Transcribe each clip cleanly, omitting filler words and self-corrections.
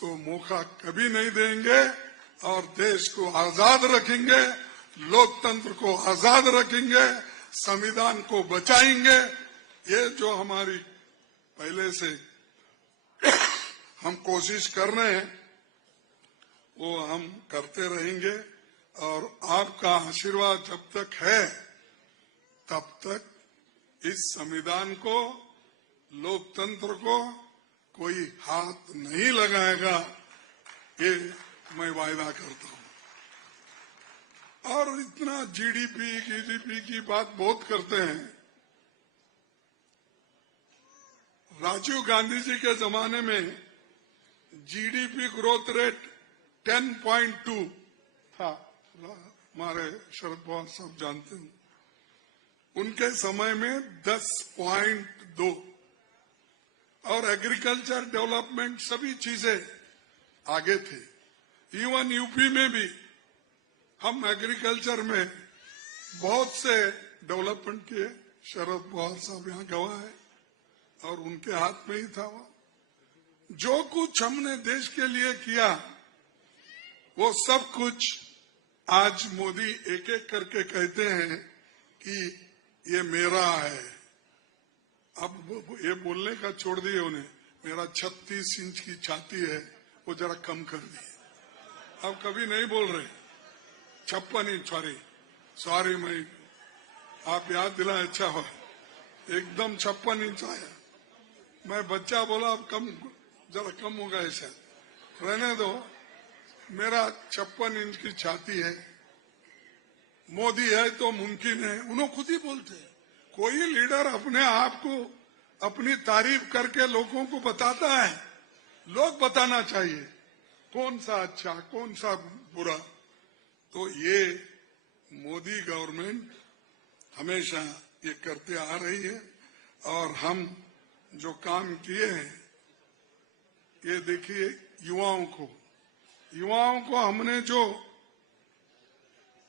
उसको मौका कभी नहीं देंगे और देश को आजाद रखेंगे, लोकतंत्र को आजाद रखेंगे, संविधान को बचाएंगे। ये जो हमारी पहले से हम कोशिश कर रहे हैं वो हम करते रहेंगे और आपका आशीर्वाद जब तक है तब तक इस संविधान को, लोकतंत्र को कोई हाथ नहीं लगाएगा, ये मैं वायदा करता हूं। और इतना जीडीपी की बात बहुत करते हैं। राजीव गांधी जी के जमाने में जीडीपी ग्रोथ रेट 10.2 था, हमारे शरद पवार साहब जानते हैं। उनके समय में 10.2 और एग्रीकल्चर डेवलपमेंट सभी चीजें आगे थे। इवन यूपी में भी हम एग्रीकल्चर में बहुत से डेवलपमेंट किए। शरद पवार साहब यहाँ गवाह है और उनके हाथ में ही था वो। जो कुछ हमने देश के लिए किया वो सब कुछ आज मोदी एक एक करके कहते हैं कि ये मेरा है। अब ये बोलने का छोड़ दिए उन्हें, मेरा 36 इंच की छाती है वो जरा कम कर दी। अब कभी नहीं बोल रहे 56 इंच, सॉरी मैं आप याद दिलाए, अच्छा हो, एकदम 56 इंच आया। मैं बच्चा बोला अब कम, जरा कम हो गया शायद, रहने दो। मेरा 56 इंच की छाती है। मोदी है तो मुमकिन है, उन्होंने खुद ही बोलते हैं। कोई लीडर अपने आप को अपनी तारीफ करके लोगों को बताता है, लोग बताना चाहिए कौन सा अच्छा कौन सा बुरा। तो ये मोदी गवर्नमेंट हमेशा ये करते आ रही है और हम जो काम किए हैं, ये देखिए युवाओं को हमने जो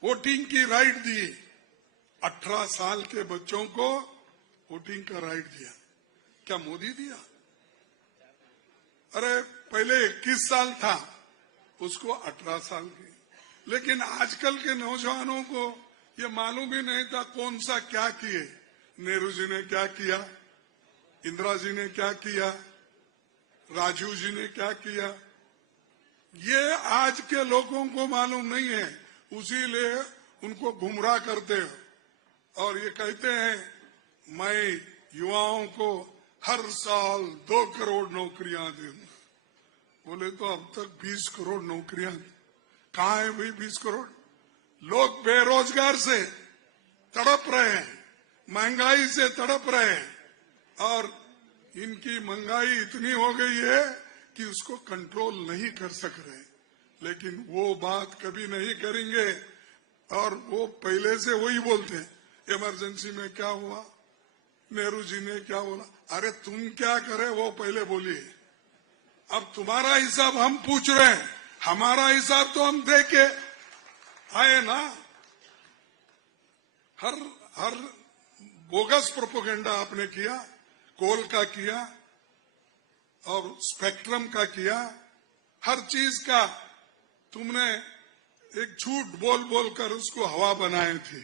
वोटिंग की राइट दी, 18 साल के बच्चों को वोटिंग का राइट दिया। क्या मोदी दिया? अरे पहले 21 साल था, उसको 18 साल की। लेकिन आजकल के नौजवानों को ये मालूम ही नहीं था कौन सा क्या किए। नेहरू जी ने क्या किया, इंदिरा जी ने क्या किया, राजीव जी ने क्या किया, ये आज के लोगों को मालूम नहीं है। उसीलिए उनको गुमराह करते हो और ये कहते हैं मैं युवाओं को हर साल 2 करोड़ नौकरियां दूंगा। बोले तो अब तक 20 करोड़ नौकरियां कहाँ है भाई? 20 करोड़ लोग बेरोजगार से तड़प रहे हैं, महंगाई से तड़प रहे हैं और इनकी महंगाई इतनी हो गई है कि उसको कंट्रोल नहीं कर सक रहे। लेकिन वो बात कभी नहीं करेंगे और वो पहले से वही बोलते हैं। इमरजेंसी में क्या हुआ, नेहरू जी ने क्या बोला, अरे तुम क्या करे वो पहले बोलिए। अब तुम्हारा हिसाब हम पूछ रहे हैं, हमारा हिसाब तो हम दे के आए ना। हर बोगस प्रोपेगेंडा आपने किया, कोल का किया और स्पेक्ट्रम का किया, हर चीज का तुमने एक झूठ बोल बोल कर उसको हवा बनाए थे।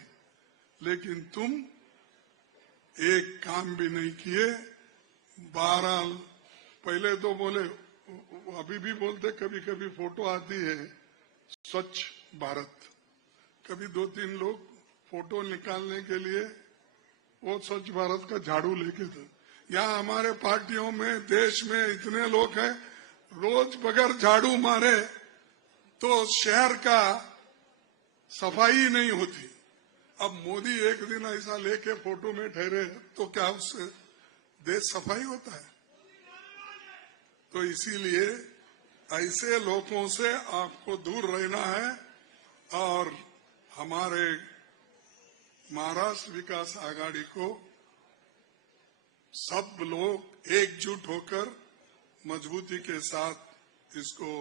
लेकिन तुम एक काम भी नहीं किए। 12 पहले तो बोले, अभी भी बोलते, कभी कभी फोटो आती है स्वच्छ भारत, कभी 2-3 लोग फोटो निकालने के लिए वो स्वच्छ भारत का झाड़ू लेके थे। यहाँ हमारे पार्टियों में, देश में इतने लोग हैं, रोज बगैर झाड़ू मारे तो शहर का सफाई नहीं होती। अब मोदी एक दिन ऐसा लेके फोटो में ठहरे तो क्या उससे देश सफाई होता है? तो इसीलिए ऐसे लोगों से आपको दूर रहना है और हमारे महाराष्ट्र विकास आघाड़ी को सब लोग एकजुट होकर मजबूती के साथ इसको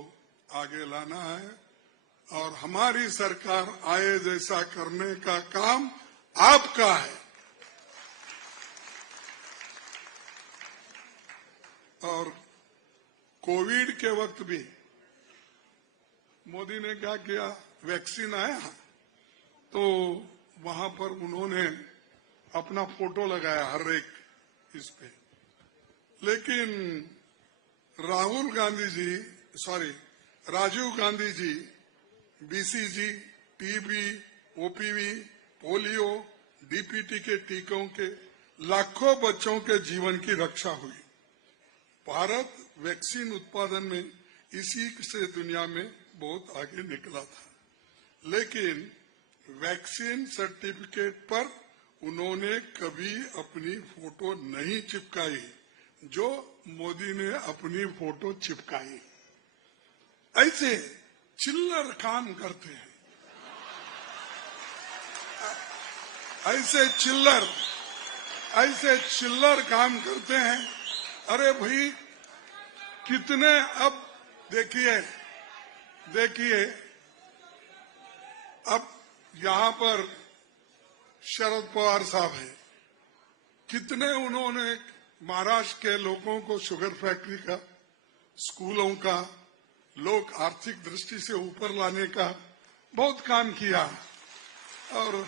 आगे लाना है और हमारी सरकार आए जैसा करने का काम आपका है। और कोविड के वक्त भी मोदी ने क्या किया, वैक्सीन आया तो वहां पर उन्होंने अपना फोटो लगाया हर एक इस पे। लेकिन Rajiv Gandhi ji BCG, TB, OPV, polio, DPT के टीकों के लाखों बच्चों के जीवन की रक्षा हुई। भारत वैक्सीन उत्पादन में इसी से दुनिया में बहुत आगे निकला था। लेकिन वैक्सीन सर्टिफिकेट पर उन्होंने कभी अपनी फोटो नहीं चिपकाई जो मोदी ने अपनी फोटो चिपकाई। ऐसे चिल्लर काम करते हैं, ऐसे चिल्लर काम करते हैं। अरे भाई कितने, अब देखिए अब यहां पर शरद पवार साहब है, कितने उन्होंने महाराष्ट्र के लोगों को शुगर फैक्ट्री का, स्कूलों का, लोग आर्थिक दृष्टि से ऊपर लाने का बहुत काम किया। और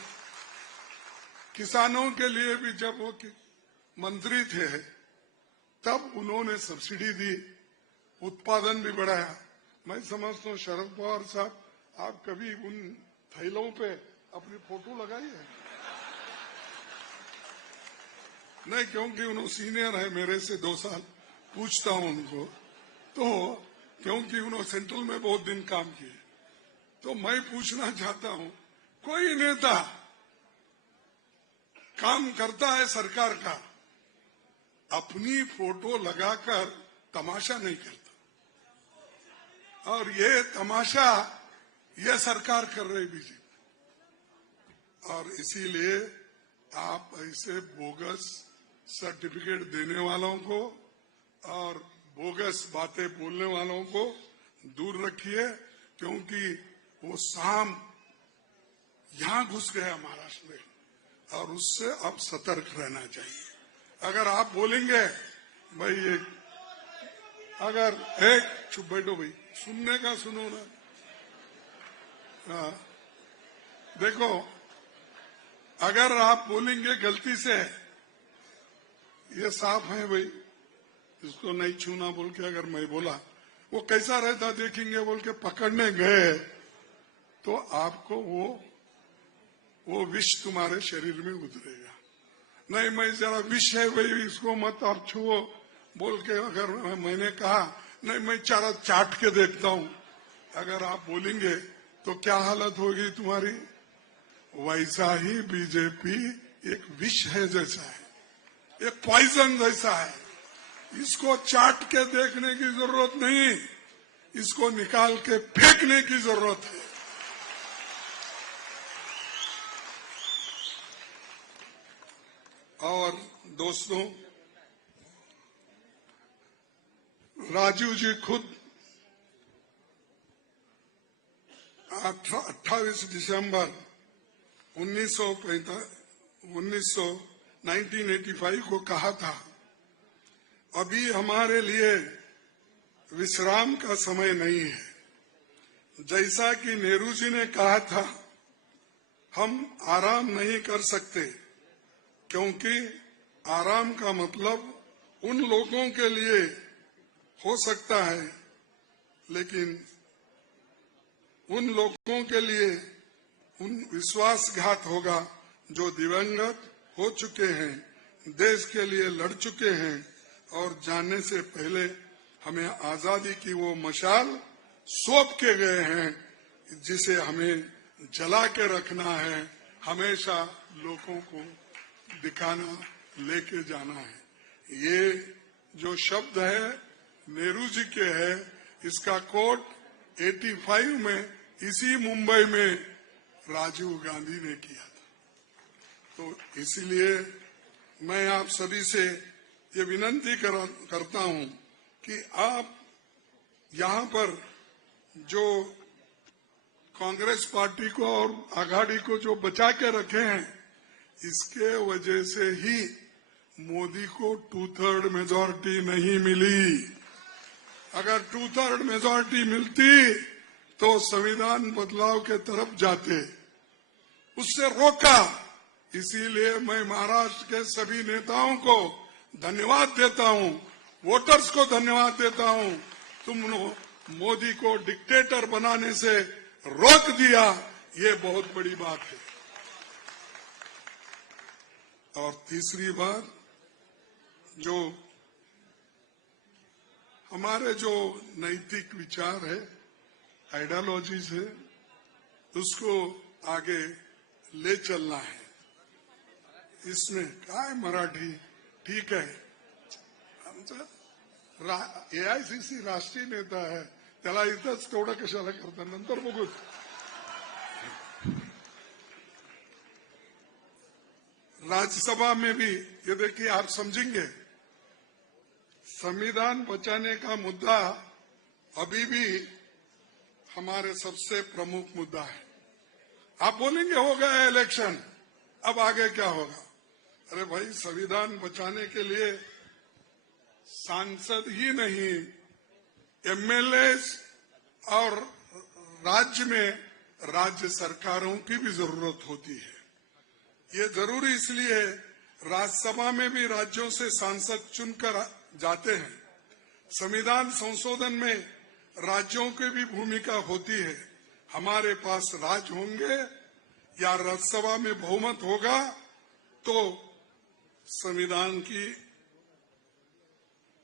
किसानों के लिए भी जब वो मंत्री थे तब उन्होंने सब्सिडी दी, उत्पादन भी बढ़ाया। मैं समझता हूँ शरद पवार साहब, आप कभी उन थैलों पे अपनी फोटो लगाई है? नहीं, क्योंकि उन्होंने सीनियर है मेरे से 2 साल, पूछता हूं उनको तो, क्योंकि उन्होंने सेंट्रल में बहुत दिन काम किए, तो मैं पूछना चाहता हूं, कोई नेता काम करता है सरकार का, अपनी फोटो लगाकर तमाशा नहीं करता, और ये तमाशा ये सरकार कर रही बीजेपी। और इसीलिए आप ऐसे बोगस सर्टिफिकेट देने वालों को और बोगस बातें बोलने वालों को दूर रखिए, क्योंकि वो शाम यहां घुस गया महाराष्ट्र में, और उससे अब सतर्क रहना चाहिए। अगर आप बोलेंगे भाई अगर चुप बैठो भाई, सुनने का सुनो ना। देखो, अगर आप बोलेंगे गलती से ये साफ है भाई, इसको नहीं छूना बोल के अगर मैं बोला, वो कैसा रहता देखेंगे बोल के पकड़ने गए तो आपको वो विष तुम्हारे शरीर में उतरेगा। नहीं, मैं जरा विष है भाई, इसको मत आप छुओ बोल के अगर मैंने कहा, नहीं मैं चारा चाट के देखता हूं, अगर आप बोलेंगे तो क्या हालत होगी तुम्हारी? वैसा ही बीजेपी एक विष है जैसा है, एक पॉइजन जैसा है। इसको चाट के देखने की जरूरत नहीं, इसको निकाल के फेंकने की जरूरत है। और दोस्तों, राजीव जी खुद 28 दिसंबर 1985 को कहा था, अभी हमारे लिए विश्राम का समय नहीं है। जैसा कि नेहरू जी ने कहा था, हम आराम नहीं कर सकते, क्योंकि आराम का मतलब उन लोगों के लिए हो सकता है, लेकिन उन लोगों के लिए उन विश्वासघात होगा जो दिवंगत हो चुके हैं, देश के लिए लड़ चुके हैं और जाने से पहले हमें आजादी की वो मशाल सौंप के गए हैं, जिसे हमें जला के रखना है, हमेशा लोगों को दिखाना, लेके जाना है। ये जो शब्द है नेहरू जी के है, इसका कोट 85 में इसी मुंबई में राजीव गांधी ने किया था। तो इसीलिए मैं आप सभी से ये विनती करता हूं कि आप यहां पर जो कांग्रेस पार्टी को और आघाड़ी को जो बचा के रखे हैं, इसके वजह से ही मोदी को 2/3 मेजॉरिटी नहीं मिली। अगर 2/3 मेजॉरिटी मिलती तो संविधान बदलाव के तरफ जाते, उससे रोका। इसीलिए मैं महाराष्ट्र के सभी नेताओं को धन्यवाद देता हूं, वोटर्स को धन्यवाद देता हूं। तुम मोदी को डिक्टेटर बनाने से रोक दिया, ये बहुत बड़ी बात है। और तीसरी बात, जो हमारे जो नैतिक विचार है, आइडियोलॉजीज है, उसको आगे ले चलना है। इसमें काय मराठी ठीक आहे, आमचा एआयसीसी राष्ट्रीय नेता आहे, त्याला इथंच तेवढं कशाला करता, नंतर बघू। राज्यसभा में भी ये देखिए, आप समझेंगे, संविधान बचाने का मुद्दा अभी भी हमारे सबसे प्रमुख मुद्दा है। आप बोलेंगे हो गया इलेक्शन, अब आगे क्या होगा? अरे भाई, संविधान बचाने के लिए सांसद ही नहीं, एमएलए और राज्य में राज्य सरकारों की भी जरूरत होती है। ये जरूरी इसलिए है, राज्यसभा में भी राज्यों से सांसद चुनकर जाते हैं। संविधान संशोधन में राज्यों की भी भूमिका होती है। हमारे पास राज्य होंगे या राज्यसभा में बहुमत होगा तो संविधान की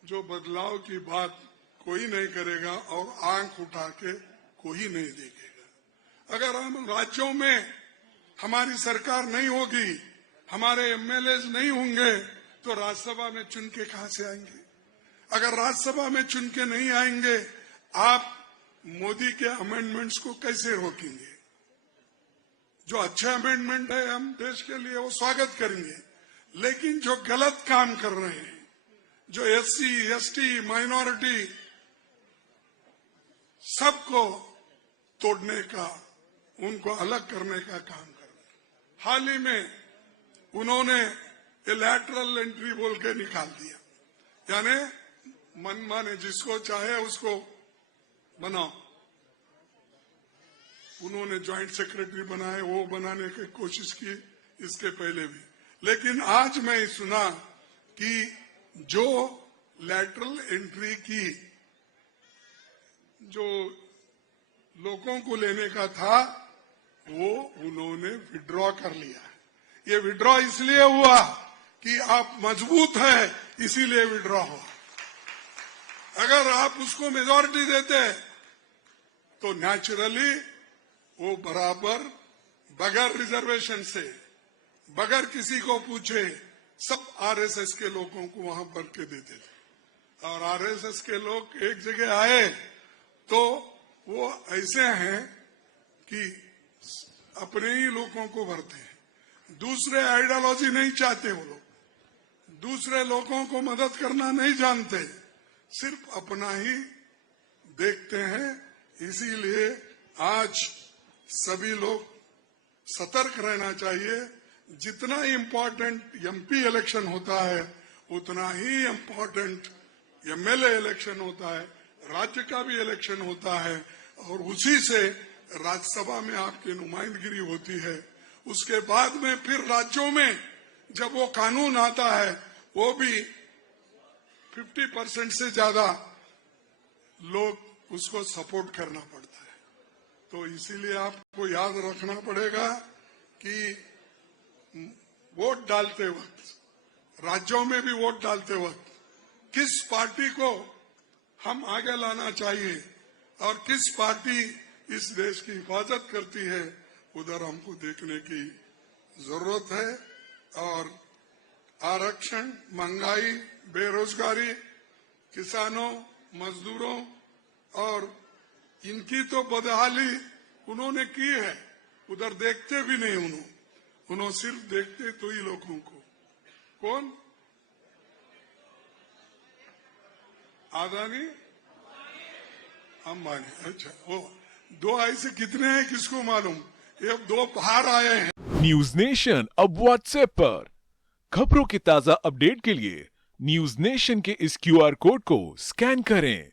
जो बदलाव की बात कोई नहीं करेगा और आंख उठा के कोई नहीं देखेगा। अगर हम राज्यों में हमारी सरकार नहीं होगी, हमारे एमएलए नहीं होंगे, तो राज्यसभा में चुन के कहां से आएंगे? अगर राज्यसभा में चुन के नहीं आएंगे, आप मोदी के अमेंडमेंट्स को कैसे रोकेंगे? जो अच्छे अमेंडमेंट है हम देश के लिए वो स्वागत करेंगे, लेकिन जो गलत काम कर रहे हैं, जो एससी, एसटी, माइनॉरिटी, सबको तोड़ने का, उनको अलग करने का काम कर रहे हैं। हाल ही में उन्होंने लैटरल एंट्री बोल के निकाल दिया, यानी मनमाने जिसको चाहे उसको बनाओ। उन्होंने ज्वाइंट सेक्रेटरी बनाए, वो बनाने की कोशिश की इसके पहले भी। लेकिन आज मैं सुना कि जो लैटरल एंट्री की जो लोगों को लेने का था, वो उन्होंने विड्रॉ कर लिया। ये विड्रॉ इसलिए हुआ कि आप मजबूत हैं, इसीलिए विड्रॉ हुआ। अगर आप उसको मेजॉरिटी देते तो नेचुरली वो बराबर बगैर रिजर्वेशन से, बगैर किसी को पूछे, सब आरएसएस के लोगों को वहां भर के देते थे। और आरएसएस के लोग एक जगह आए तो वो ऐसे हैं कि अपने ही लोगों को भरते हैं, दूसरे आइडियोलॉजी नहीं चाहते। वो लोग दूसरे लोगों को मदद करना नहीं जानते, सिर्फ अपना ही देखते हैं। इसीलिए आज सभी लोग सतर्क रहना चाहिए। जितना इम्पोर्टेंट एमपी इलेक्शन होता है, उतना ही इम्पोर्टेंट एमएलए इलेक्शन होता है, राज्य का भी इलेक्शन होता है, और उसी से राज्यसभा में आपकी नुमाइंदगिरी होती है। उसके बाद में फिर राज्यों में जब वो कानून आता है, वो भी 50% से ज्यादा लोग उसको सपोर्ट करना पड़ता है। तो इसीलिए आपको याद रखना पड़ेगा कि वोट डालते वक्त, राज्यों में भी वोट डालते वक्त, किस पार्टी को हम आगे लाना चाहिए और किस पार्टी इस देश की हिफाजत करती है, उधर हमको देखने की जरूरत है। और आरक्षण, महंगाई, बेरोजगारी, किसानों, मजदूरों और इनकी तो बदहाली उन्होंने की है, उधर देखते भी नहीं। उन्होंने सिर्फ देखते तो ही लोगों को। कौन? अदानी, अंबानी। अच्छा, वो दो ऐसे कितने हैं किसको मालूम? ये दो बाहर आए हैं। न्यूज नेशन अब व्हाट्सएप पर खबरों के ताजा अपडेट के लिए न्यूज नेशन के इस क्यूआर कोड को स्कैन करें।